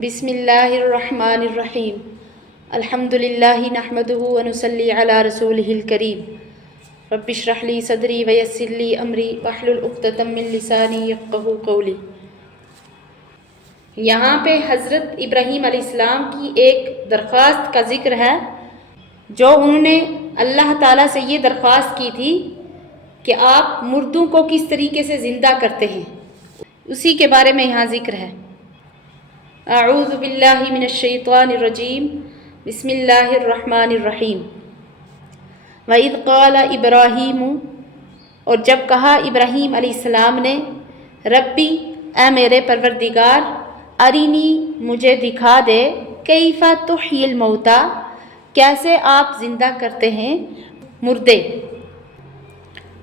بسم اللہ الرحمن الرحیم الحمد للہ نحمدہ ونصلی علی رسولہ الکریم رب اشرح لی صدری ویسر لی امری واحلل عقدۃ من لسانی یفقہوا قولی۔ یہاں پہ حضرت ابراہیم علیہ السلام کی ایک درخواست کا ذکر ہے جو انہوں نے اللہ تعالیٰ سے یہ درخواست کی تھی کہ آپ مردوں کو کس طریقے سے زندہ کرتے ہیں، اسی کے بارے میں یہاں ذکر ہے۔ اعوذ باللہ من الشیطان الرجیم بسم اللہ الرحمن الرحیم۔ وَإِذْ قَالَ إِبْرَاهِيمُ، اور جب کہا ابراہیم علیہ السلام نے، ربی اے میرے پروردگار، ارینی مجھے دکھا دے، کیف تحیی الموتیٰ کیسے آپ زندہ کرتے ہیں مردے۔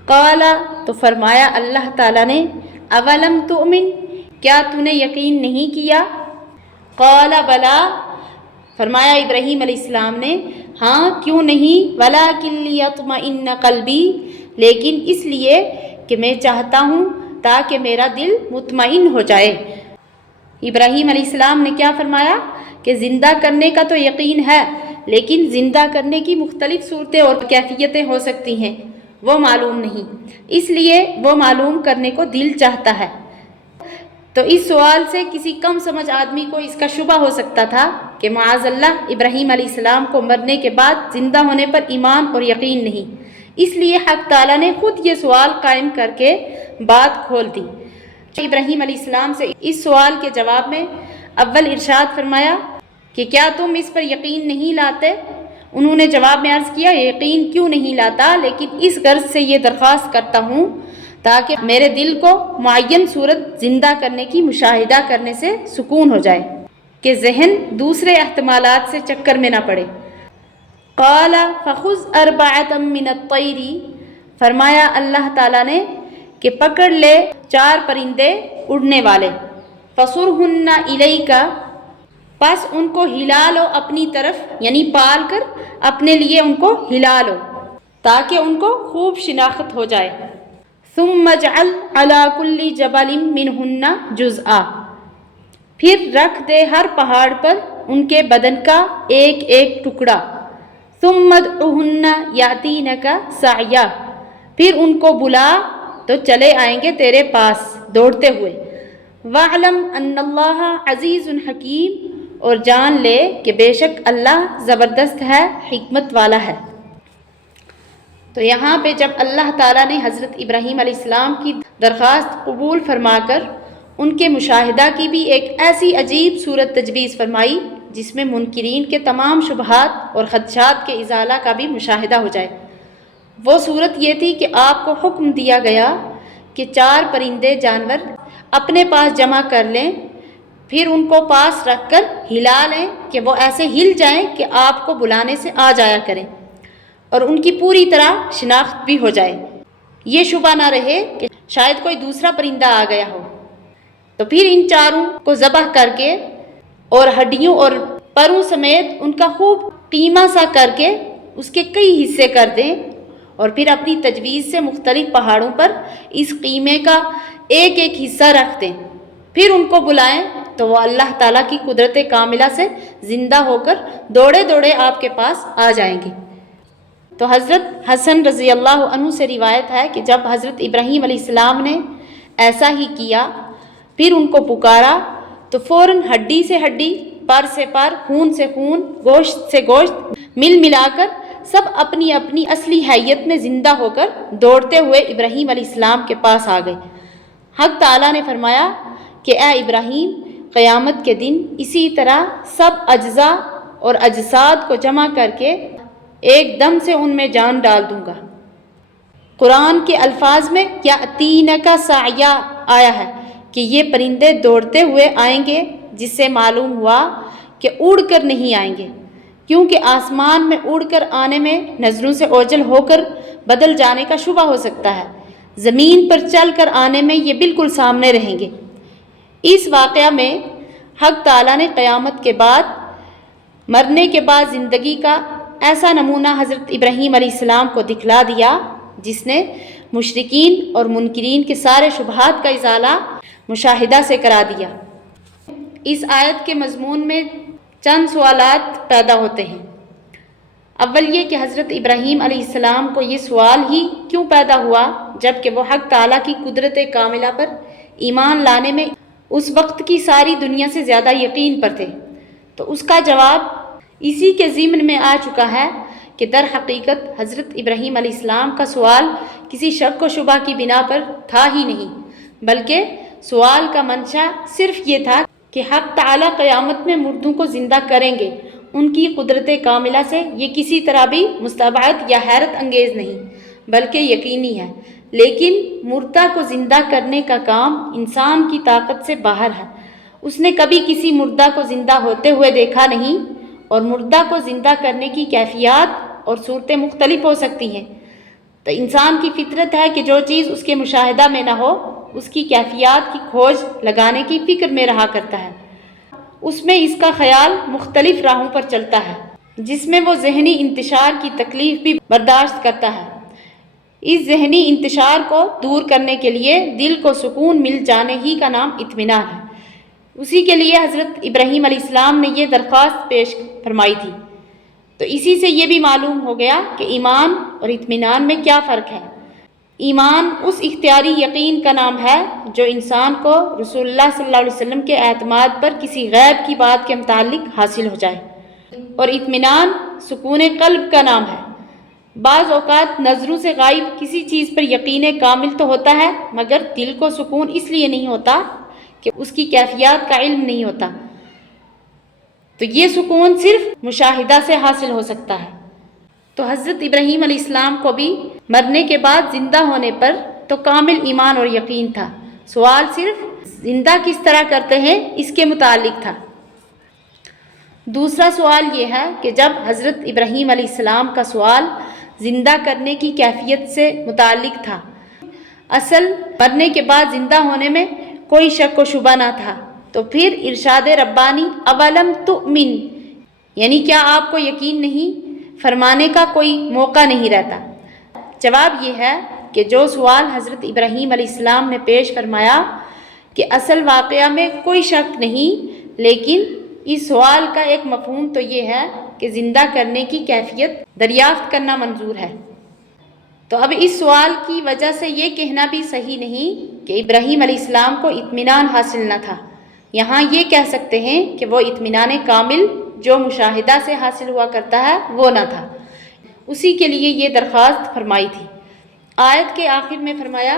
قال تو فرمایا اللہ تعالیٰ نے، اولم تؤمن کیا تو نے یقین نہیں کیا؟ قال بلا فرمایا ابراہیم علیہ السلام نے، ہاں کیوں نہیں، ولکن لیطمئن قلبی لیکن اس لیے کہ میں چاہتا ہوں تاکہ میرا دل مطمئن ہو جائے۔ ابراہیم علیہ السلام نے کیا فرمایا کہ زندہ کرنے کا تو یقین ہے لیکن زندہ کرنے کی مختلف صورتیں اور کیفیتیں ہو سکتی ہیں، وہ معلوم نہیں، اس لیے وہ معلوم کرنے کو دل چاہتا ہے۔ تو اس سوال سے کسی کم سمجھ آدمی کو اس کا شبہ ہو سکتا تھا کہ معاذ اللہ ابراہیم علیہ السلام کو مرنے کے بعد زندہ ہونے پر ایمان اور یقین نہیں، اس لیے حق تعالیٰ نے خود یہ سوال قائم کر کے بات کھول دی۔ ابراہیم علیہ السلام سے اس سوال کے جواب میں اول ارشاد فرمایا کہ کیا تم اس پر یقین نہیں لاتے؟ انہوں نے جواب میں عرض کیا، یقین کیوں نہیں لاتا، لیکن اس غرض سے یہ درخواست کرتا ہوں تاکہ میرے دل کو معین صورت زندہ کرنے کی مشاہدہ کرنے سے سکون ہو جائے کہ ذہن دوسرے احتمالات سے چکر میں نہ پڑے۔ قال فخذ اربعۃ من الطیر، فرمایا اللہ تعالیٰ نے کہ پکڑ لے 4 پرندے اڑنے والے، فصرہن الیک پس ان کو ہلا لو اپنی طرف، یعنی پال کر اپنے لیے ان کو ہلا لو تاکہ ان کو خوب شناخت ہو جائے۔ ثم اجعل علی کل جبل منہن جزءا، پھر رکھ دے ہر پہاڑ پر ان کے بدن کا ایک ایک ٹکڑا۔ ثم ادعہن یاتینک سعیا، پھر ان کو بلا تو چلے آئیں گے تیرے پاس دوڑتے ہوئے۔ وَاعْلَمْ أَنَّ اللَّهَ عَزِيزٌ حَكِيمٌ، اور جان لے کہ بے شک اللہ زبردست ہے، حکمت والا ہے۔ تو یہاں پہ جب اللہ تعالیٰ نے حضرت ابراہیم علیہ السلام کی درخواست قبول فرما کر ان کے مشاہدہ کی بھی ایک ایسی عجیب صورت تجویز فرمائی جس میں منکرین کے تمام شبہات اور خدشات کے ازالہ کا بھی مشاہدہ ہو جائے، وہ صورت یہ تھی کہ آپ کو حکم دیا گیا کہ 4 پرندے جانور اپنے پاس جمع کر لیں، پھر ان کو پاس رکھ کر ہلا لیں کہ وہ ایسے ہل جائیں کہ آپ کو بلانے سے آ جایا کریں اور ان کی پوری طرح شناخت بھی ہو جائے، یہ شبہ نہ رہے کہ شاید کوئی دوسرا پرندہ آ گیا ہو۔ تو پھر ان 4 کو ذبح کر کے اور ہڈیوں اور پروں سمیت ان کا خوب قیمہ سا کر کے اس کے کئی حصے کر دیں اور پھر اپنی تجویز سے مختلف پہاڑوں پر اس قیمے کا ایک ایک حصہ رکھ دیں، پھر ان کو بلائیں تو وہ اللہ تعالیٰ کی قدرت کاملہ سے زندہ ہو کر دوڑے دوڑے آپ کے پاس آ جائیں گے۔ تو حضرت حسن رضی اللہ عنہ سے روایت ہے کہ جب حضرت ابراہیم علیہ السلام نے ایسا ہی کیا، پھر ان کو پکارا تو فوراً ہڈی سے ہڈی، پر سے پر، خون سے خون، گوشت سے گوشت مل ملا کر سب اپنی اپنی اصلی حیت میں زندہ ہو کر دوڑتے ہوئے ابراہیم علیہ السلام کے پاس آ گئے۔ حق تعالیٰ نے فرمایا کہ اے ابراہیم، قیامت کے دن اسی طرح سب اجزاء اور اجساد کو جمع کر کے ایک دم سے ان میں جان ڈال دوں گا۔ قرآن کے الفاظ میں یاتینک سعیا آیا ہے کہ یہ پرندے دوڑتے ہوئے آئیں گے، جس سے معلوم ہوا کہ اڑ کر نہیں آئیں گے، کیونکہ آسمان میں اڑ کر آنے میں نظروں سے اوجھل ہو کر بدل جانے کا شبہ ہو سکتا ہے، زمین پر چل کر آنے میں یہ بالکل سامنے رہیں گے۔ اس واقعہ میں حق تعالیٰ نے قیامت کے بعد، مرنے کے بعد زندگی کا ایسا نمونہ حضرت ابراہیم علیہ السلام کو دکھلا دیا جس نے مشرکین اور منکرین کے سارے شبہات کا ازالہ مشاہدہ سے کرا دیا۔ اس آیت کے مضمون میں چند سوالات پیدا ہوتے ہیں۔ اول یہ کہ حضرت ابراہیم علیہ السلام کو یہ سوال ہی کیوں پیدا ہوا جب کہ وہ حق تعالیٰ کی قدرت کاملہ پر ایمان لانے میں اس وقت کی ساری دنیا سے زیادہ یقین پر تھے؟ تو اس کا جواب اسی کے ضمن میں آ چکا ہے کہ در حقیقت حضرت ابراہیم علیہ السلام کا سوال کسی شک و شبہ کی بنا پر تھا ہی نہیں، بلکہ سوال کا منشا صرف یہ تھا کہ حق تعالیٰ قیامت میں مردوں کو زندہ کریں گے۔ ان کی قدرت کاملہ سے یہ کسی طرح بھی مستبعد یا حیرت انگیز نہیں بلکہ یقینی ہے، لیکن مردہ کو زندہ کرنے کا کام انسان کی طاقت سے باہر ہے۔ اس نے کبھی کسی مردہ کو زندہ ہوتے ہوئے دیکھا نہیں، اور مردہ کو زندہ کرنے کی کیفیات اور صورتیں مختلف ہو سکتی ہیں۔ تو انسان کی فطرت ہے کہ جو چیز اس کے مشاہدہ میں نہ ہو اس کی کیفیات کی کھوج لگانے کی فکر میں رہا کرتا ہے۔ اس میں اس کا خیال مختلف راہوں پر چلتا ہے، جس میں وہ ذہنی انتشار کی تکلیف بھی برداشت کرتا ہے۔ اس ذہنی انتشار کو دور کرنے کے لیے دل کو سکون مل جانے ہی کا نام اطمینان ہے۔ اسی کے لیے حضرت ابراہیم علیہ السلام نے یہ درخواست پیش فرمائی تھی۔ تو اسی سے یہ بھی معلوم ہو گیا کہ ایمان اور اطمینان میں کیا فرق ہے۔ ایمان اس اختیاری یقین کا نام ہے جو انسان کو رسول اللہ صلی اللہ علیہ وسلم کے اعتماد پر کسی غیب کی بات کے متعلق حاصل ہو جائے، اور اطمینان سکون قلب کا نام ہے۔ بعض اوقات نظروں سے غائب کسی چیز پر یقین کامل تو ہوتا ہے، مگر دل کو سکون اس لیے نہیں ہوتا کہ اس کی کیفیات کا علم نہیں ہوتا۔ تو یہ سکون صرف مشاہدہ سے حاصل ہو سکتا ہے۔ تو حضرت ابراہیم علیہ السلام کو بھی مرنے کے بعد زندہ ہونے پر تو کامل ایمان اور یقین تھا، سوال صرف زندہ کس طرح کرتے ہیں اس کے متعلق تھا۔ دوسرا سوال یہ ہے کہ جب حضرت ابراہیم علیہ السلام کا سوال زندہ کرنے کی کیفیت سے متعلق تھا، اصل مرنے کے بعد زندہ ہونے میں کوئی شک و شبہ نہ تھا، تو پھر ارشاد ربانی اولم تؤمن یعنی کیا آپ کو یقین نہیں فرمانے کا کوئی موقع نہیں رہتا؟ جواب یہ ہے کہ جو سوال حضرت ابراہیم علیہ السلام نے پیش فرمایا کہ اصل واقعہ میں کوئی شک نہیں، لیکن اس سوال کا ایک مفہوم تو یہ ہے کہ زندہ کرنے کی کیفیت دریافت کرنا منظور ہے۔ تو اب اس سوال کی وجہ سے یہ کہنا بھی صحیح نہیں کہ ابراہیم علیہ السلام کو اطمینان حاصل نہ تھا۔ یہاں یہ کہہ سکتے ہیں کہ وہ اطمینان کامل جو مشاہدہ سے حاصل ہوا کرتا ہے وہ نہ تھا، اسی کے لیے یہ درخواست فرمائی تھی۔ آیت کے آخر میں فرمایا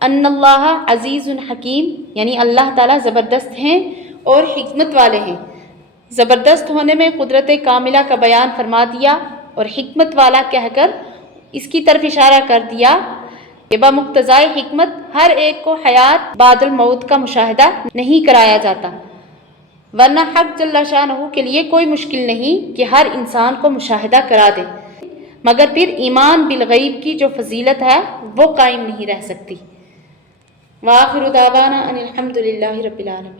ان اللہ عزیز حکیم، یعنی اللہ تعالیٰ زبردست ہیں اور حکمت والے ہیں۔ زبردست ہونے میں قدرت کاملہ کا بیان فرما دیا اور حکمت والا کہہ کر اس کی طرف اشارہ کر دیا کہ بمقتضائے حکمت ہر ایک کو حیات بعد الموت کا مشاہدہ نہیں کرایا جاتا، ورنہ حق جل شانہ کے لیے کوئی مشکل نہیں کہ ہر انسان کو مشاہدہ کرا دے، مگر پھر ایمان بالغیب کی جو فضیلت ہے وہ قائم نہیں رہ سکتی۔ وآخر دعوانا ان الحمد للہ رب العالمین۔